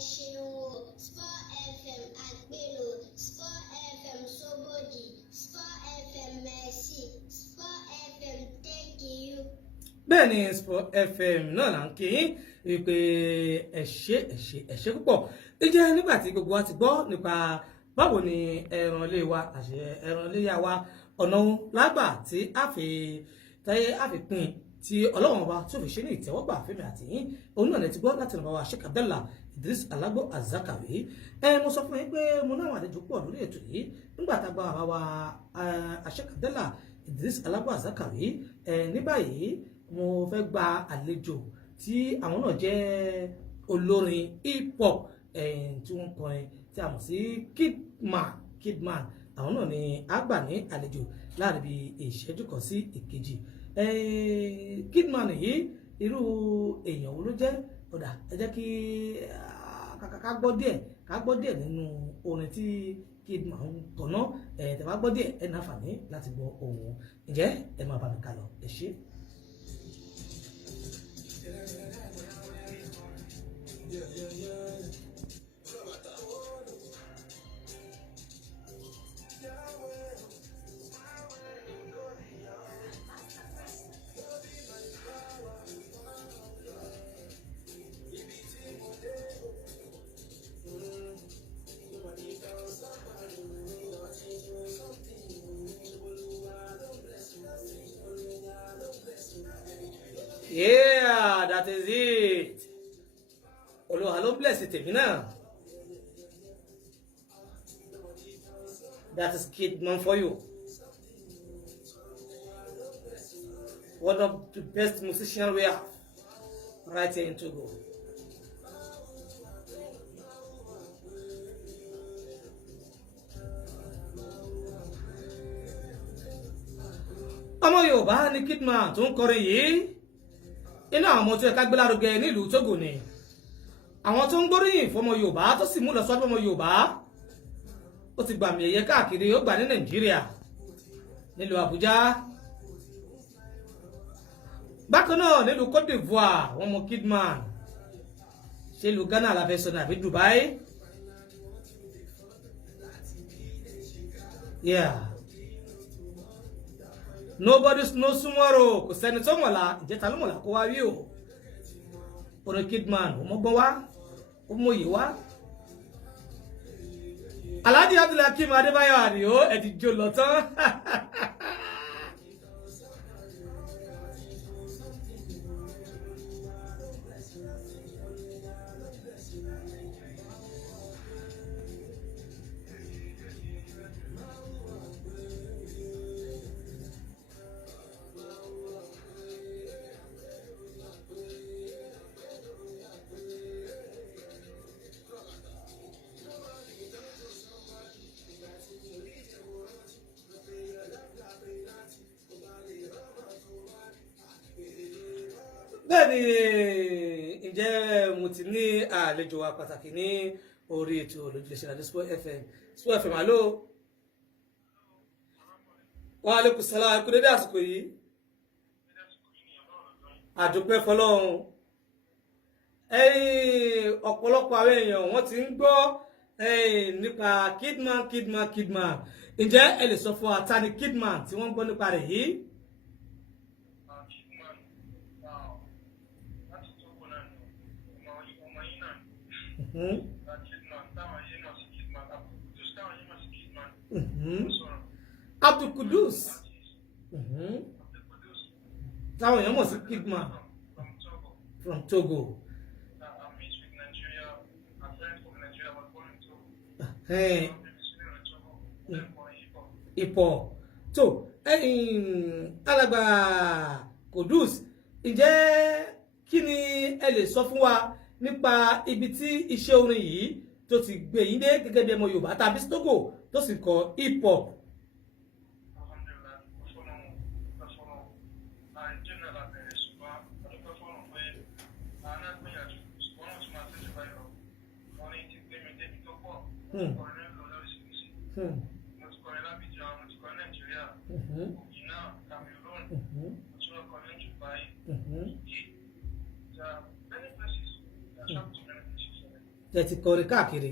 Sport FM Agbero, Sport FM Sobodi, Sport FM Mercy, Sport FM thank you. bẹ́ẹ̀ ni Sport FM náà là ń kí wípé ẹ ṣé púpọ̀ ìjẹ́ nígbà tí gbogbo wa ti gbọ́ nípa báwo ni ẹran ilé wa àṣẹ ẹran iléyá wa ọ̀nà lágbà tí a fi pín tí ọlọ́run ọba tó fi ṣe ní ìtẹ́wọ́gbà fẹ́mi àti yín òun náà lè ti gbọ́ láti ràn wá Sheikh Abdallah Idris Alagbo Azakawi mo sọ fún yín pé mo náwọn àlejò pọ̀ lórí ètò yìí nígbà tá a gba bàbá wa Sheikh Abdallah Idris Alagbo Azakawi ní báyìí mo fẹ́ gba àlejò tí àwọn náà jẹ́ olórin hip hop tí wọ́n kọrin tí a mọ̀ sí Kidman àwọn náà ni a gbà ní àlejò láàrin bí ìṣẹ́jú kan sí ìkejì Kidman yìí irú èèyàn wo ló jẹ́ ọ̀dà ẹ jẹ́ kí ká gbọ́ díẹ̀ nínú orin tí Kidman kọ̀nà tẹ́ bá gbọ́ díẹ̀ ẹ ní àǹfààní láti gbọ́ ohùn ǹjẹ́ ẹ máa bá mi kà lọ ẹ ṣé. Yeah, that is it. Olúwa ló bless tèmi náà. That is Kidman for you. One of the best musicians we have right here in Togo. Ọmọ Yorùbá ni Kidman tó ń kọrin yìí. Iná àwọn ọmọ tó yẹ ká gbé lárugẹ nílùú Togo ni àwọn tó ń gbóríyìn fọmọ Yorùbá tó sì mú lọ sọ́dọ̀ ọmọ Yorùbá ó ti gbàmì ẹ̀yẹ káàkiri ó gbà ní Nàìjíríà nílùú Àbújá bákan náà nílùú Côte d'Ivoire wọn mọ Kidman ṣe ìlú Ghana la fẹ́ sọ ní àbí Dubai yeah nobody knows tomorrow kò sẹ́ni tó mọ̀lá ìjẹta ló mọ̀lá kó wá rí o orin Kidman ó mọ́gbọ́n wá ó mọ̀yé wá Alhaji Abdulhakeem Adébáyọ̀ Àdìó ẹ ti jó lọ tán bẹ́ẹ̀ni ǹjẹ́ mo ti ní àlejò wa pàtàkì ní orí ètò olójúlẹ̀ṣẹ̀ àti Sport FM àló wa alaikum salaam ẹkú dédé àsìkò yìí àdúpẹ́ fọ́lọ́run ọ̀pọ̀lọpọ̀ àwọn èèyàn wọ́n ti ń gbọ́ nípa Kidman ǹjẹ́ ẹ lè sọ fún wa ta ni Kidman tí wọ́n ń gbọ́ nípa rẹ̀ yìí. Abdul Kudus táwọn èèyàn mọ̀ sí Kidman from Togo. Ipò tó alàgbà Kudus ǹjẹ́ kí ni ẹ lè sọ fún wa nípa ibi tí iṣẹ́ orin yìí tó ti gbé yín dé gẹ́gẹ́ bí ọmọ Yorùbá tàbí Togo tó sì kọ hip hop. tẹ́ ti kọrin káàkiri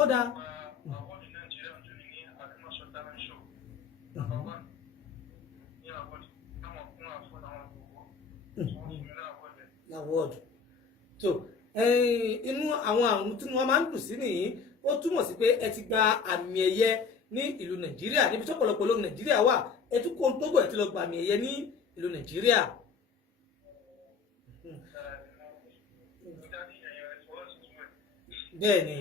ó dáa. Award tó inú àwọn àrùn tí wọ́n máa ń dùn sí nìyí ó túmọ̀ sí pé ẹ ti gba àmì ẹ̀yẹ ní ìlú Nàìjíríà níbi tó pọ̀lọpọ̀ lórí Nàìjíríà wà ẹ tún kó Tógò ẹ ti lọ gba àmì ẹ̀yẹ ní ìlú Nàìjíríà. Bẹ́ẹ̀ ni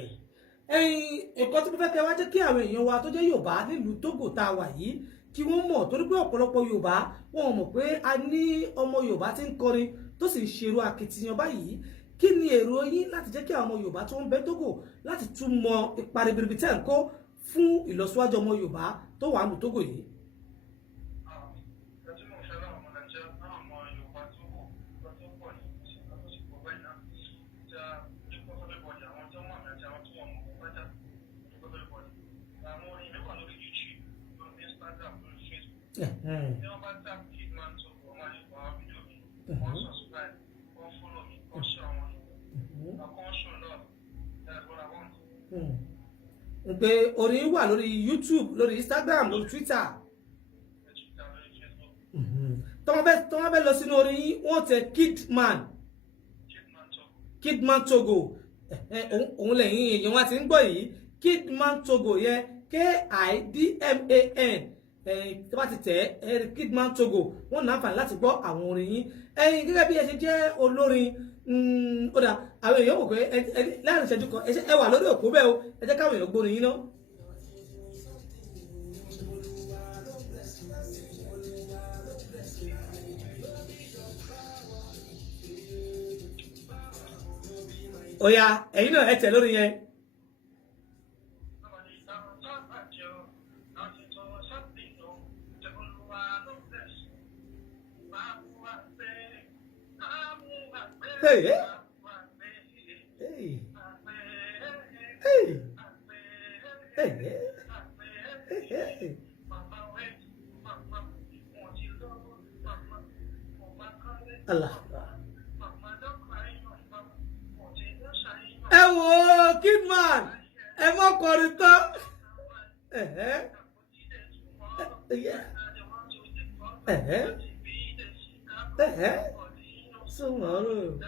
nǹkan tí mo fẹ́ kẹ́ wá jẹ́ kí àwọn èèyàn wa tó jẹ́ Yorùbá nílùú Tógò tá a wà yìí kí wọ́n mọ̀ torí pé ọ̀pọ̀lọpọ̀ Yorùbá wọn mọ̀ pé a ní ọmọ Yorùbá tí ń kọrin tó sì ń ṣerú akitiyan báyìí kí ni èrò yín láti jẹ́ kí àwọn ọmọ Yorùbá tó ń bẹ Tógò láti tún mọ ipa ribiribi tẹ́ ń kó fún ìlọsíwájú ọmọ Yorùbá tó wà ní Tógò yìí. Pé orin wà lórí YouTube lórí Instagram lórí Twitter tọ́wọ́n fẹ́ lọ sínú orin yìí wọ́n tẹ Kidman Togo òun lẹ́yìn èèyàn wá ti ń gbọ́ yìí Kidman Togo yẹ KIDMAN tó bá ti tẹ̀ Kidman Togo wọ́n náà fàní láti gbọ́ àwọn orin yìí ẹ̀yin gẹ́gẹ́ bí ẹ ṣe jẹ́ olórin ó dà àwọn èèyàn wò pé láàrin ìṣẹ́jú kan ẹ wà lórí òpó bẹ́ẹ̀ o ẹ jẹ́ káwọn èèyàn gbórin yín náà. Ó yá ẹ̀yin náà ẹ tẹ̀ lórí yẹn. Hey, hey. Hey. Hey. Hey. Allah. Ẹ wo Kidman ẹ mọ kọrin tán. Tomorrow.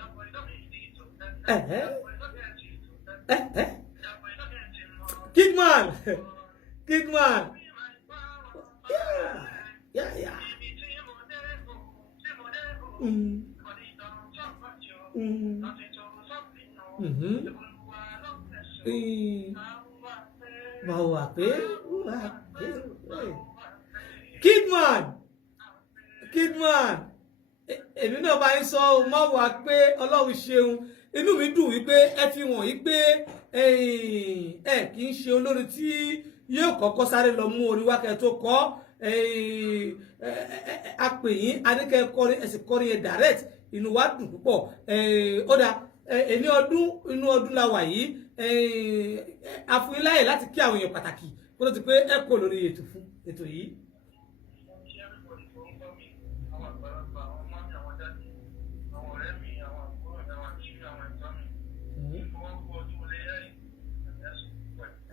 Kidman. Yeah. Kidman èmi náà bá yín sọ ọ má wà pé Ọlọ́run ṣeun inú mi dùn wípé ẹ fi wọ̀n yí pé ẹ kì í ṣe olórin tí yóò kọ́kọ́ sáré lọ mú orí wákẹ́ tó kọ́ apè yín adékẹ́ kọrin ẹ̀sìn kọrin ẹ̀ direct inú wa dùn púpọ̀ ó dà inú ọdún la wà yìí àfúniláyè láti kí àwọn èèyàn pàtàkì kó tó ti pé ẹ kò lórí ètò yìí.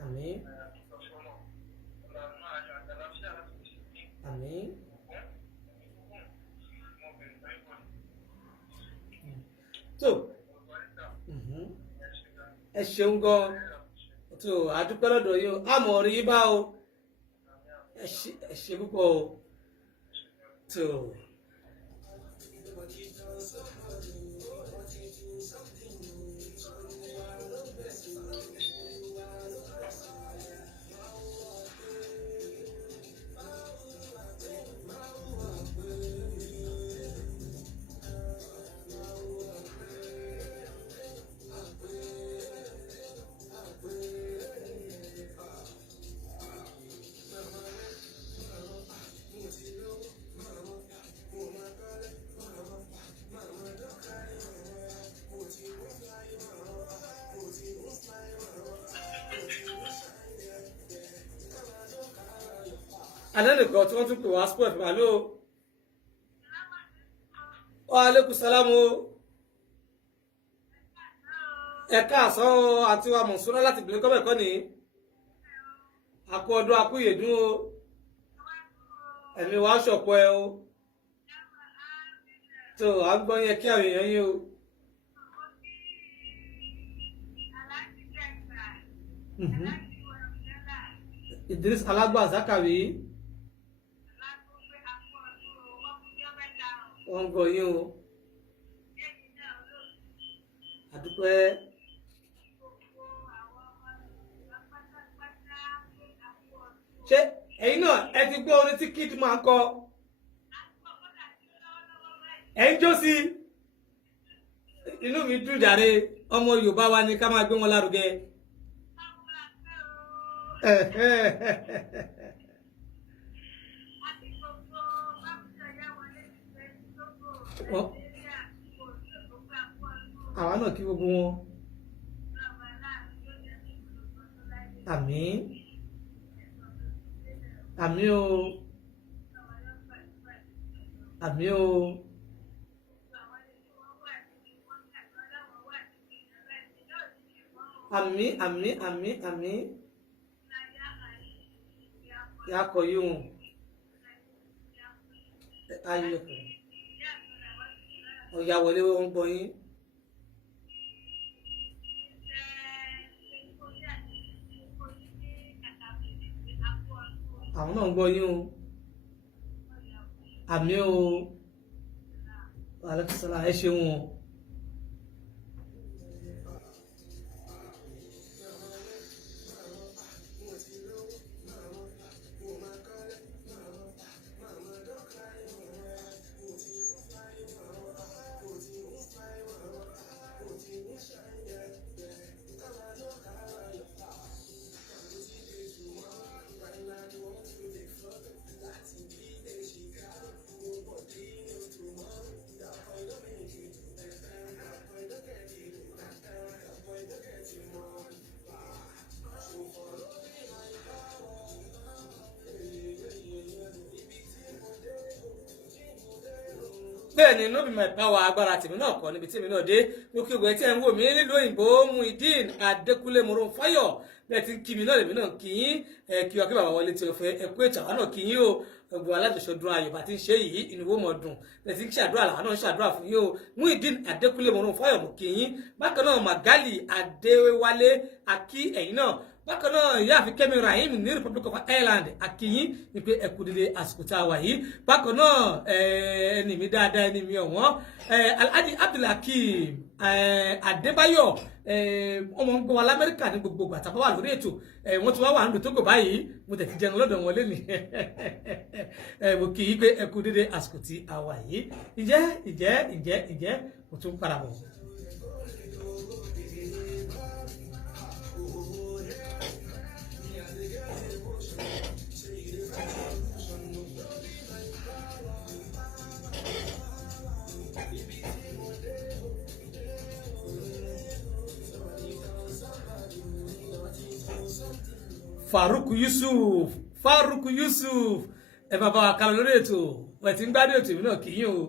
Àmín. Àmín. tó ẹ ṣeun gan tó àdúpẹ́ lọ́dọ̀ yín àmọ́ rí bá o ẹ ṣe púpọ̀ o tó. Anẹ́nìkan tí wọ́n tún pè wá sport wà ló wa alaikum salamu ẹ káàsán àti wa mọ̀súnra láti bìlẹ̀ kọ́bẹ̀ kọ́ ni àkú ọdún àkú ìyèdún o ẹ̀mí wa ṣọ̀pọ̀ ẹ o tó à ń gbọ́ yẹn kí àwọn èèyàn yín o. Idris Alagba Zakawi wọ́n ń gbọ́ yín o àdúpẹ́. Ṣé ẹ̀yin náà ẹ ti gbọ́ orin tí Kid máa kọ ẹ̀ ń jó sí inú mi dùn jàre ọmọ Yorùbá wa ni ká máa gbé wọn lárugẹ. Àwa náà kí gbogbo wọn. Àmín àmín o àmín o àmín àmín àmín àmín yà kọ yìí wọn ayé ọ̀yà wọlé wọn gbọ́ yín. Àwọn náà ń gbọ́ yín o àmì o alẹ́kùsọ́lá ẹ ṣeun o. bẹ́ẹ̀ ni no be my power agbára tèmi náà kọ́ níbi tèmi náà dé mo kí ògbẹ́ tí ẹ̀ ń wò mí nílùú òyìnbó Muideen Adékúnlé Moronfáyọ̀ bẹ́ẹ̀ ti ń kí mi náà lèmi náà kí yín kí wa kí bàbá wọlé tí o fẹ́ ẹ kú ètò àwọn náà kí yín o gbogbo alájọṣọdún ayọ̀ bá ti ń ṣe yìí ìnáwó mọ̀ dùn bẹ́ẹ̀ ti ń ṣàdúrà làwọn náà ń ṣàdúrà fún yín o Muideen Adékúnlé Moronfáyọ̀ mo kí yín bákan náà Magali Adéwálé akí ẹ̀yin náà bákan náà ìyáàfin Kẹ́mi Rahim ní Republic of Ireland akíyín ní pé ẹ kú dédé àsìkò tá a wà yìí bákan náà ẹni mi dáadáa ẹni mi ọ̀wọ́n Alhaji Abdulhakeem Adébáyọ̀ ọmọ ń gbọ́ wa l'Amẹ́ríkà ní gbogbo àtàbá wà lórí ètò wọ́n ti wá wà nílùú Tógò báyìí mo tẹ̀ ti jẹun lọ́dọ̀ wọn lẹ́nu mo kì í pé ẹ kú dédé àsìkò tí a wà yìí ìjẹ́ mo tún padà bọ̀. Farouk Yusuf ẹ bá bá wa kálọ lórí ètò ẹ ti ń gbádùn ètò ìlú náà kì í yín o.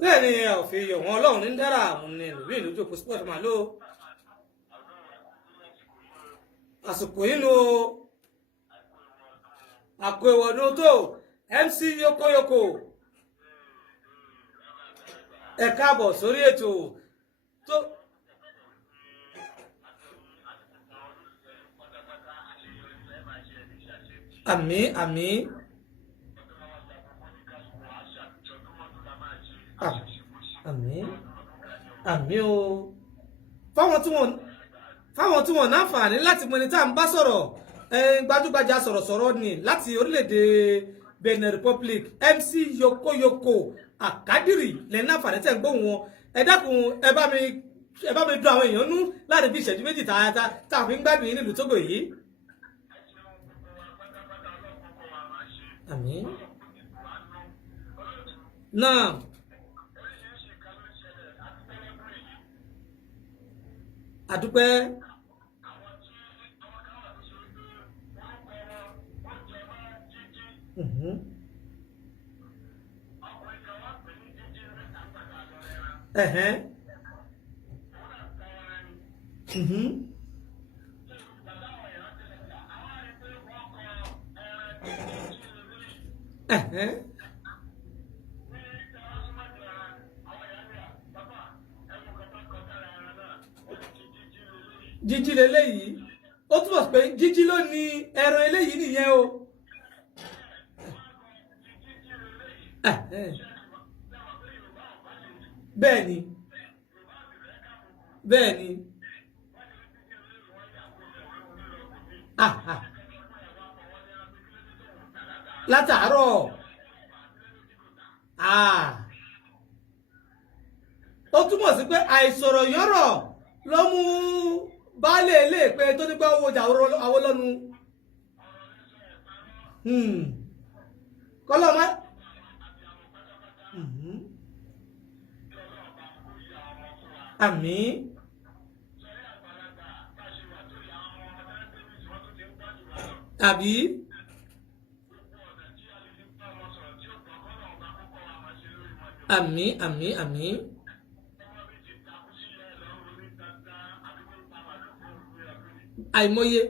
bẹ́ẹ̀ ni ẹ ò fi yọ̀ wọ́n ọlọ́run ní dára àwọn ní ìlú ìlú jókòó sport máa lò àsìkò nínú àkó ìwọ̀dún tó MC yokoyoko ẹ káàbọ̀ sórí ètò tó. Àmín àmín àmín àmín o fáwọn tí wọ́n náfààní láti mọ ẹni tá à ń bá sọ̀rọ̀ gbajúgbajà sọ̀rọ̀sọ̀rọ̀ ni láti orílẹ̀-èdè Benin Republic MC yokoyoko àkádìrì lẹ́yìn náfààní tẹ̀ ń gbóhùn wọn ẹ dákun ẹ bá mi dùn àwọn èèyàn nú láti bí ìṣẹ́jú méjì tá a fi ń gbádùn yín nílùú Tógò yìí. Àmín. Náà. Àdúpẹ́. Jíjí leléyìí ó túmọ̀ pé jíjí ló ní ẹran eléyìí nìyẹn o. Bẹ́ẹ̀ni bẹ́ẹ̀ni látàárọ̀ ó túmọ̀ sí pé àìsọ̀rọ̀ yọ̀rọ̀ ló mú baálé ilé pé tó ní pé owó ọjà àwọn lọ́nu kọ́lọ́ má. Àmín. Àbí. Àmín àmín àmín. Àìmọye.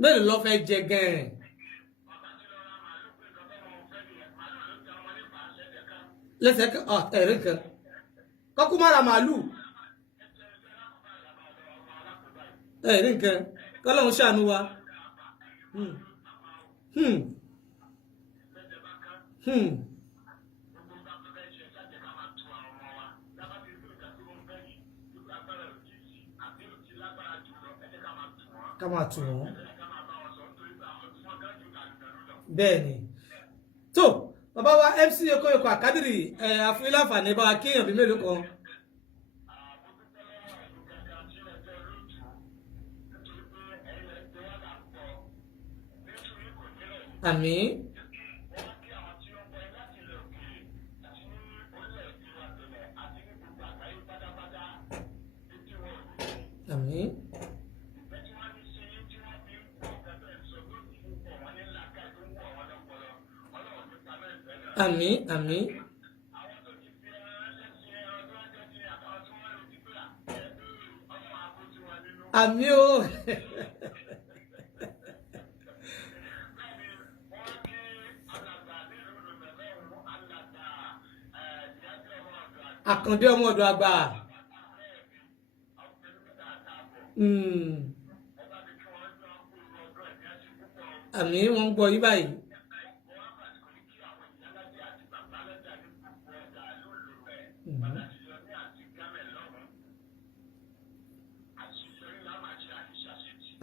Mélòó ló fẹ́ jẹ gan-an. Lẹ́sẹ̀ ẹ̀rí kan kọ́kú mára màálù ẹ̀rí nǹkan kọ́lọ́run ṣàánú wa. Ká máa tù wọ́n bẹ́ẹ̀ ni tó bàbá wa MC yokoyoko àkádìrì àfúnilá láǹfààní bá wa kéèyàn bí mélòó kan. Àmín. Àmín. Àmín àmín. Àmín o. Àkàndé ọmọ ọ̀dọ̀ àgbà. Àmín wọ́n ń gbọ́ yí báyìí.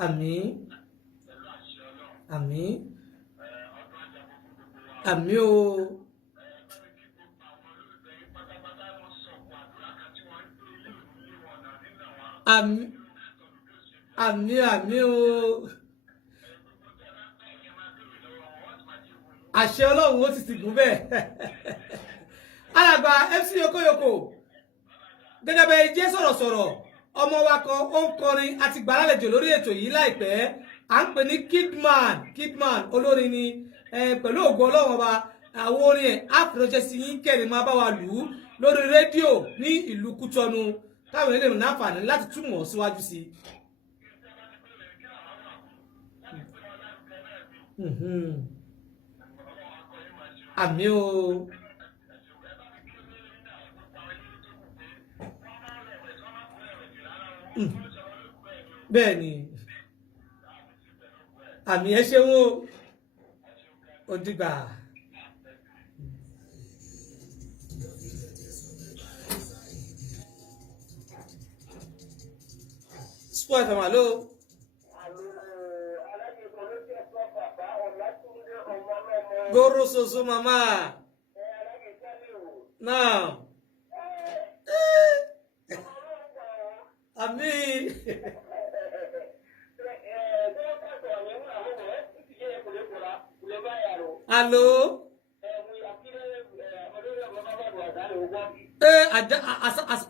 Àmín àmín àmín o. Àmín àmín àmín o. Àṣẹ Ọlọ́run ó ti sì gùn bẹ́ẹ̀. Alàgbà MC yokoyoko gẹ́gẹ́ bẹ́ẹ̀ jẹ́ sọ̀rọ̀sọ̀rọ̀ ọmọ wa kan ó ń kọrin àti gbàlálejò lórí ètò yìí láìpẹ́ à ń pè ní Kidman olórin ni pẹ̀lú ògo Ọlọ́run ọba àwọn orin ẹ̀ á fi ránṣẹ́ sí yín kẹ́rin máa bá wa lù ú lórí rédíò ní ìlú Kútọ́nù táwọn èèyàn lè ní àǹfààní láti túmọ̀ síwájú sí i. Àmì o. Bẹ́ẹ̀ ni àmì ẹ ṣeun ó dìgbà. Sport ẹ̀ màlúù. Goro soso mama. Now. Ami. Hello.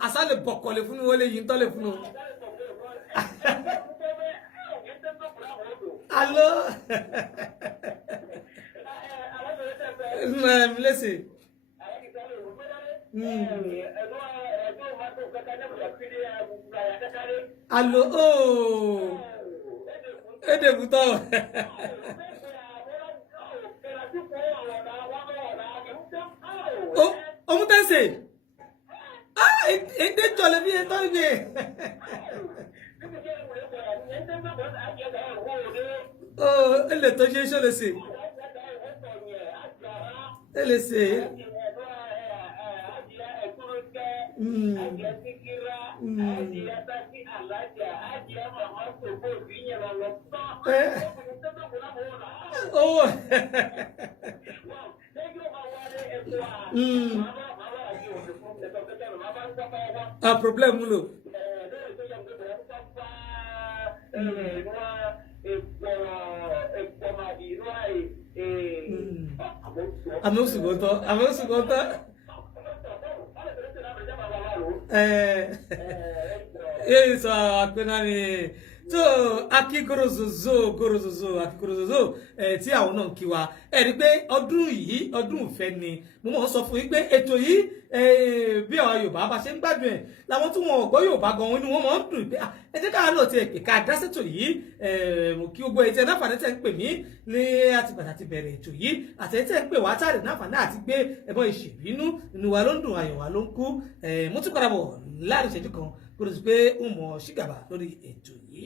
Asale bokole fún wọlé yìí tọ́lẹ̀ fún un. Hello. Listen. Hello. Oh. Edebuto. Oh, omutense. Ah, ede jole bi eto ni. Oh, ele to je so le se. Ele se. Oh. Ah, problème lo. Amosu goto. Isso, Akanni. So akigorozozo tí àwọn náà kí wa ẹ rí pé ọdún yìí ọdún ìfẹ́ ni mo mọ̀ sọ fún yín pé ètò yìí bí àwọn Yorùbá bá ṣe ń gbádùn ẹ̀ làwọn tí wọn ò gbọ́ Yorùbá gan inú wọn máa ń dùn pé ẹ jẹ́ káà náà ti ẹ̀ pè ká dá sétò yìí mo kí gbogbo ẹ̀jẹ̀ náfààní tẹ́ ń pè mí ní àtìgbà àti bẹ̀rẹ̀ ètò yìí àtẹ̀yẹ́ tẹ́ ń pè wá táàrí náfààní àti gbé ẹ̀bọn ìṣèbínú inú wa ló ń dùn ayọ̀ wa ló ń kú mo tún padà bọ̀ láàrin ìṣẹ́jú kan kó ló ti pé ó mọ̀ ṣígàbà lórí ètò yìí.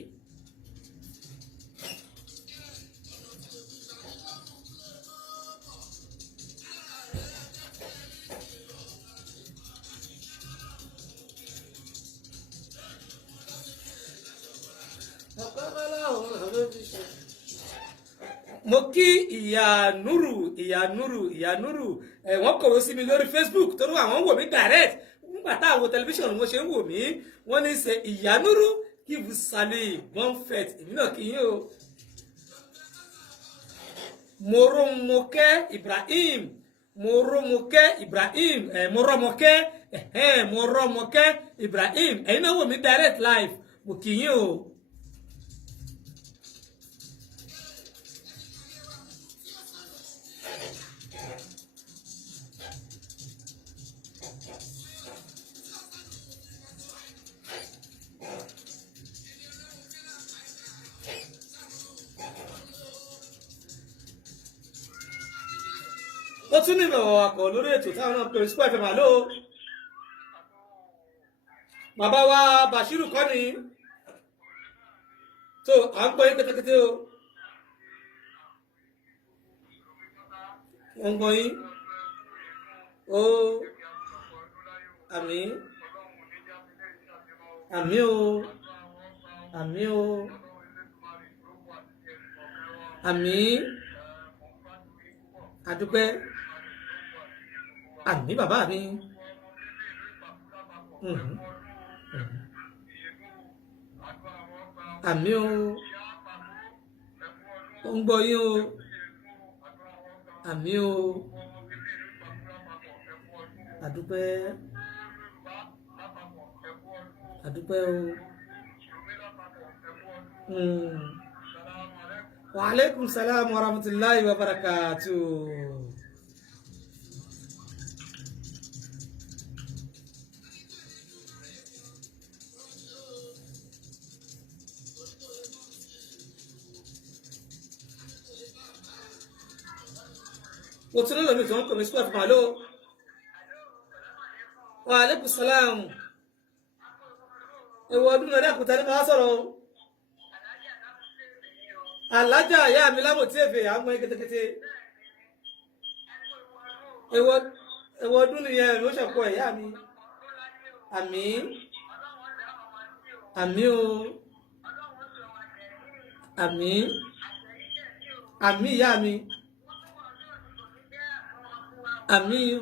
Mo kí ìyá Nuru wọ́n kọ̀wé sí mi lórí Facebook torí àwọn wò mí direct nígbà táwọn tẹlifíṣàn wọn ṣe ń wò mí wọ́n ní ṣe ìyá Nuru kí vous salue bon fête èmi náà kí yín o. Moromoke Ibrahim ẹ̀yin náà wò mí direct live mo kí yín o. Ó tún ní ìbẹ̀wọ̀ akọ̀ lórí ètò táwọn náà pè Sport FM àlọ́ bàbá wa Bashiru kọ́ ni tó à ń gbọ́ yín kétékété o wọ́n ń gbọ́ yín ó àmín àmín o àmín o àmín àdúpẹ́ àmín bàbá mi àmín o ó ń gbọ́ yín o àmín o àdúpẹ́ àdúpẹ́ o Wa alaikum salam wa rahmatullahi wa barakatuh. Mo tún lọ mi tó ń pè mí square fún alo. Wa alaikum salam. Ewo ọdún náà dákúta ní máa sọ̀rọ̀ o. Alájà ìyá mi Eletiofe àwọn kétékété. Ewo ọdún nìyẹn ló ṣọ̀pọ̀ ìyá mi. Àmín. Àmín o. Àmín. Àmín ìyá mi. Àmín o.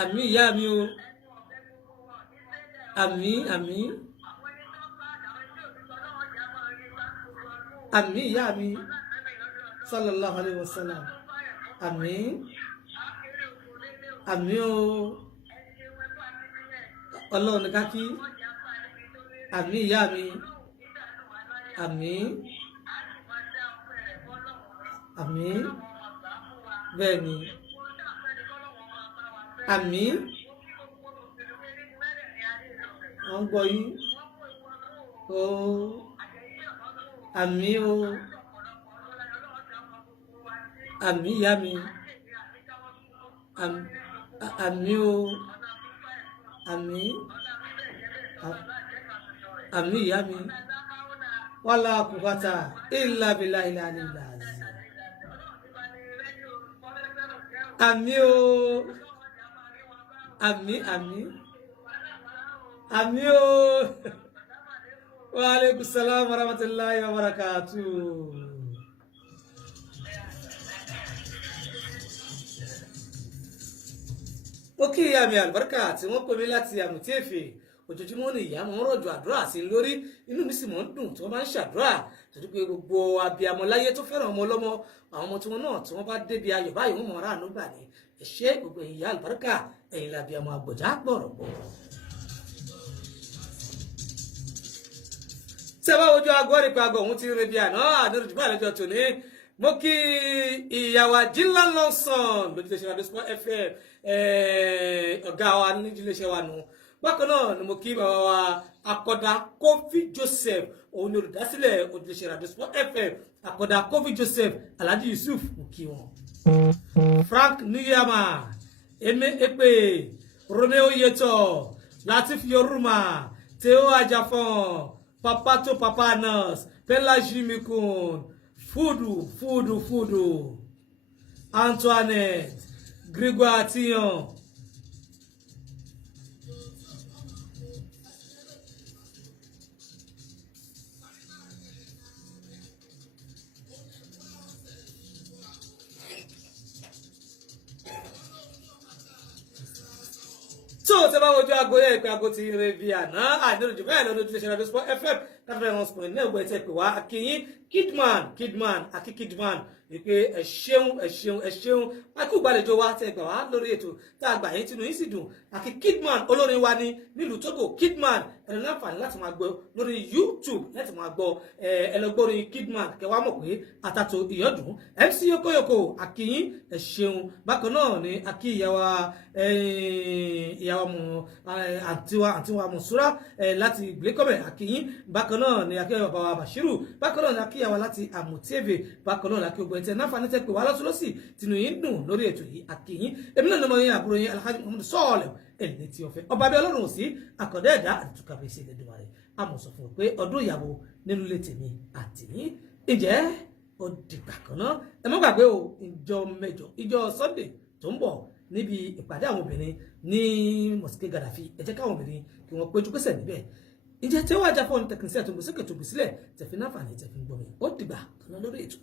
Àmín ìyá mi o. Àmín àmín. Àmín ìyá mi. Sallallahu alaihi wasallam. Àmín. Àmín o. Ọlọ́run ní ká kí. Àmín ìyá mi. Àmín. Àmín. Bẹ́ẹ̀ ni. Àmín. Wọ́n gbọ́ yín. Oh. Àmín o. Àmín ìyá mi. Àmín o. Àmín. Àmín ìyá mi. Wala quwwata illa billahi al-aliyyil azim. Àmín o. Àmín àmín. Àmín o. Wa alaikum salam wa rahmatullahi wa barakatuh. Ókè ìyá mi àlùbáríkà tí wọ́n pè mí láti Eletiofe. Ojoojúmọ́ ni ìyá mọ́ rọ̀jò àdúrà sí lórí, inú mi sì mọ́ ń dùn tí wọ́n bá ń ṣàdúrà torí pé gbogbo abiyamọ láyé tó fẹ́ràn ọmọ ọlọ́mọ àwọn ọmọ tí wọ́n náà tí wọ́n bá débi ayọ̀ báyìí wọ́n mọ̀ ọ́rá àánú gbà ní ẹ̀ṣẹ́ gbogbo ìyá àlùbáríkà ẹ̀yin labiyamọ àgbọ̀já gbọ̀rọ̀gbọ̀. Tí ẹ bá wojú aago rí pé aago òun ti rí bí àná àdéhùn jùlọ àlejò tòní mo kí ìyàwó Ajílá lọ́sàn lójú iléeṣẹ́ Radio Sport FM ọ̀gá wa níjú iléeṣẹ́ wa nù. Bákan náà ni mo kí bàbá wa Akọ́dá Kofi Joseph òun ni olùdásílẹ̀ ojúlẹ̀ṣẹ̀ Radio Sport FM Akọ́dá Kofi Joseph Alhaji Yusuf mo kí wọn. Frank Niyama Eme Epe Romeo Yeto Latif Yoruma Theo Ajafon Papato Papanas Pelaji Mikun Fudu Antoinette Grégoire Atillon so tẹ́ bá wojú aago yẹ pé aago ti rẹ bí àná àdéhùn jù bẹ́ẹ̀ lọ́dún iléeṣẹ́ Radio Sport FM káfíńtà wọn sọ̀rọ̀ ní ẹgbẹ́ tẹ́ pé wá akínyín Kidman wípé ẹ ṣeun akú gbàlejò wa tẹ́ gbà wá lórí ètò tá a gbà yín tinú yín sì dùn àkí Kidman olórin wa ní nílùú Togo Kidman ẹni láǹfààní láti máa gbọ́ lórí YouTube láti máa gbọ́ ẹlẹgbọrin Kidman kẹwàá mọ̀ pé àtàtò ìyọdún MC Yokoyoko akínyín ẹ ṣeun bákan náà ni akí ìyàwó àǹtíwá Mọ̀súrà láti Gbékọ̀bẹ̀ akínyín bákan náà ni akí bàbá wa Bashiru bákan náà ni akí ìyàwó láti Eletiofe bákan náà ni akí ogun ẹ̀tẹ̀ náà fani tẹ́ pé wà lọ́sọ̀lọ́sì tìǹú yín dùn lórí ètò yìí akínyín èmi náà ni mo yín àbúrò yín Alhaji Muhammad Sọ́ọ̀lẹ̀ Eletiofe ọba abẹ́ ọlọ́run ò sí àkọ́dẹ́ ẹ̀dá àtúkà fi ṣe ìdẹ́dùn rẹ̀ àmọ̀ sọ fún un pé ọdún ìyàwó nínú ilé tèmi àtìyín ìjẹ́ ó dìgbà kan náà ẹ má gbàgbé o ìjọ Sunday tó ń bọ̀ níbi ìpàdé àwọn obìnrin ní mosque Gaddafi ẹ jẹ́ káwọn obìnrin kí wọ́n péjú pésẹ̀ níbẹ̀ ìjẹ́ tí ó wájà fún tẹkínísì àtúngbòsókè tó gbèsílẹ̀ tẹ̀fín náà fà ní tẹ̀fín gbọ́mi ó dìgbà kan náà lórí ètò.